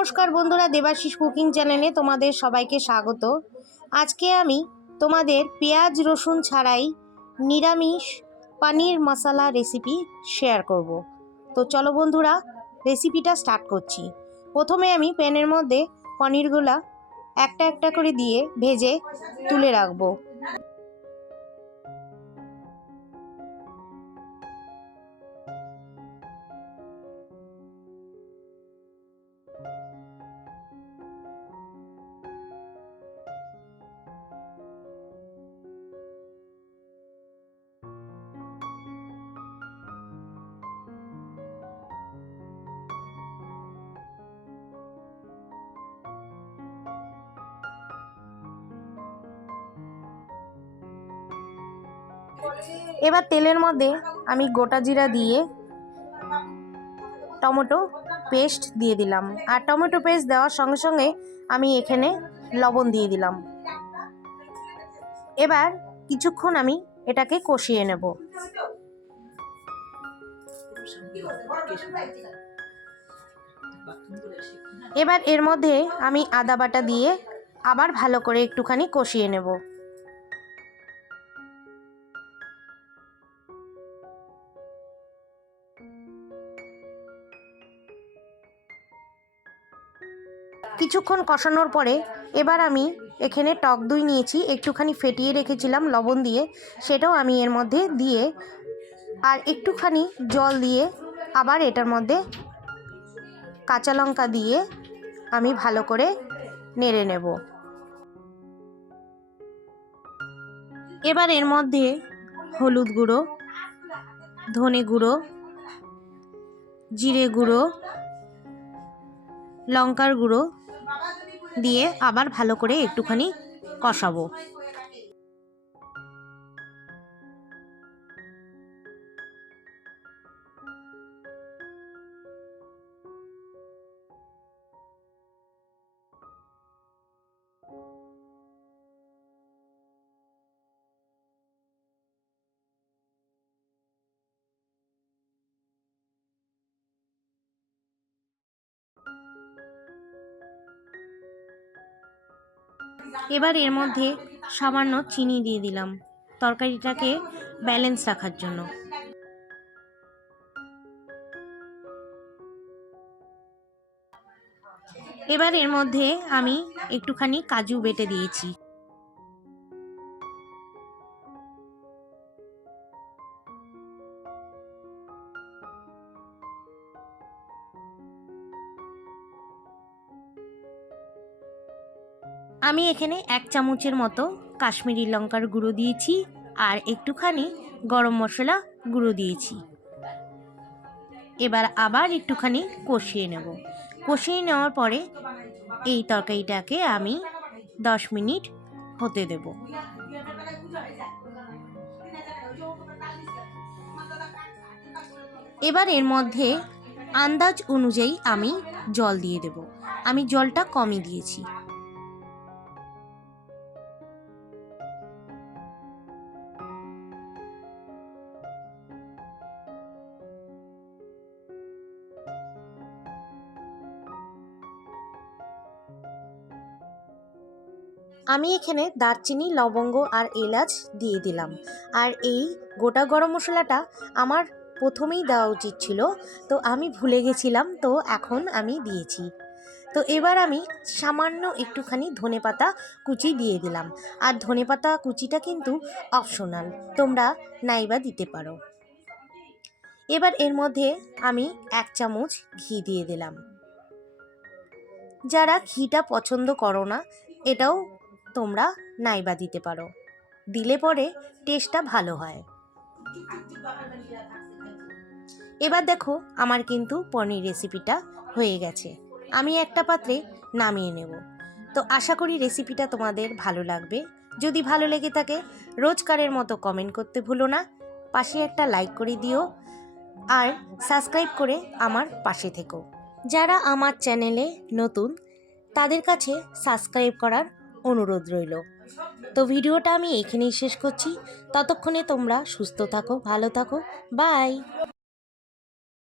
নমস্কার বন্ধুরা, দেবাশিস কুকিং চ্যানেলে তোমাদের সবাইকে স্বাগত। আজকে আমি তোমাদের পেঁয়াজ রসুন ছাড়াই নিরামিষ পানির মশলা রেসিপি শেয়ার করব। তো চলো বন্ধুরা, রেসিপিটা স্টার্ট করছি। প্রথমে আমি প্যানের মধ্যে পনিরগুলা একটা একটা করে দিয়ে ভেজে তুলে রাখব। এবার তেলের মধ্যে আমি গোটা জিরা দিয়ে টমেটো পেস্ট দিয়ে দিলাম। আর টমেটো পেস্ট দেওয়ার সঙ্গে সঙ্গে আমি এখানে লবণ দিয়ে দিলাম। এবার কিছুক্ষণ আমি এটাকে কষিয়ে নেব। এবার এর মধ্যে আমি আদা বাটা দিয়ে আবার ভালো করে একটুখানি কষিয়ে নেব। কিছুক্ষণ কষানোর পরে এবার আমি এখানে টক দই নিয়েছি, একটুখানি ফেটিয়ে রেখেছিলাম লবণ দিয়ে, সেটাও আমি এর মধ্যে দিয়ে, আর একটুখানি জল দিয়ে আবার এটার মধ্যে কাঁচা লঙ্কা দিয়ে আমি ভালো করে নেড়ে নেব। এবার এর মধ্যে হলুদ গুঁড়ো, ধনে গুঁড়ো, জিরে গুঁড়ো, লঙ্কার গুঁড়ো দিয়ে আবার ভালো করে একটুখানি কষাবো। এবার এর মধ্যে সামান্য চিনি দিয়ে দিলাম। তরকারিটাকে ব্যালেন্স রাখার জন্য। এবার এর মধ্যে আমি একটুখানি কাজু বেটে দিয়েছি। আমি এখানে এক চামচের মতো কাশ্মীরি লঙ্কার গুঁড়ো দিয়েছি আর একটুখানি গরম মশলা গুঁড়ো দিয়েছি। এবার আবার একটুখানি কষিয়ে নেব। কষিয়ে নেওয়ার পরে এই তরকারিটাকে আমি দশ মিনিট হতে দেব। এবার এর মধ্যে আন্দাজ অনুযায়ী আমি জল দিয়ে দেব। আমি জলটা কমই দিয়েছি। আমি এখানে দারচিনি, লবঙ্গ আর এলাচ দিয়ে দিলাম। আর এই গোটা গরম মশলাটা আমার প্রথমেই দেওয়া উচিত ছিল, তো আমি ভুলে গেছিলাম, তো এখন আমি দিয়েছি। তো এবার আমি সামান্য একটুখানি ধনেপাতা কুচি দিয়ে দিলাম। আর ধনেপাতা কুচিটা কিন্তু অপশনাল তোমরা নাইবা দিতে পারো। এবার এর মধ্যে আমি এক চামচ ঘি দিয়ে দিলাম। যারা ঘিটা পছন্দ করো না, এটাও তোমরা নাইবা দিতে পারো। দিলে পরে টেস্টটা ভালো হয়। এবার দেখো আমার কিন্তু পনির রেসিপিটা হয়ে গেছে। আমি একটা পাত্রে নামিয়ে নেব। তো আশা করি রেসিপিটা তোমাদের ভালো লাগবে। যদি ভালো লেগে থাকে, রোজকারের মতো কমেন্ট করতে ভুলো না। পাশে একটা লাইক করে দিও আর সাবস্ক্রাইব করে আমার পাশে থেকো। যারা আমার চ্যানেলে নতুন, তাদের কাছে সাবস্ক্রাইব করার অনুরোধ রইল। তো ভিডিওটা আমি এখানেই শেষ করছি। ততক্ষণে তোমরা সুস্থ থাকো, ভালো থাকো। বাই!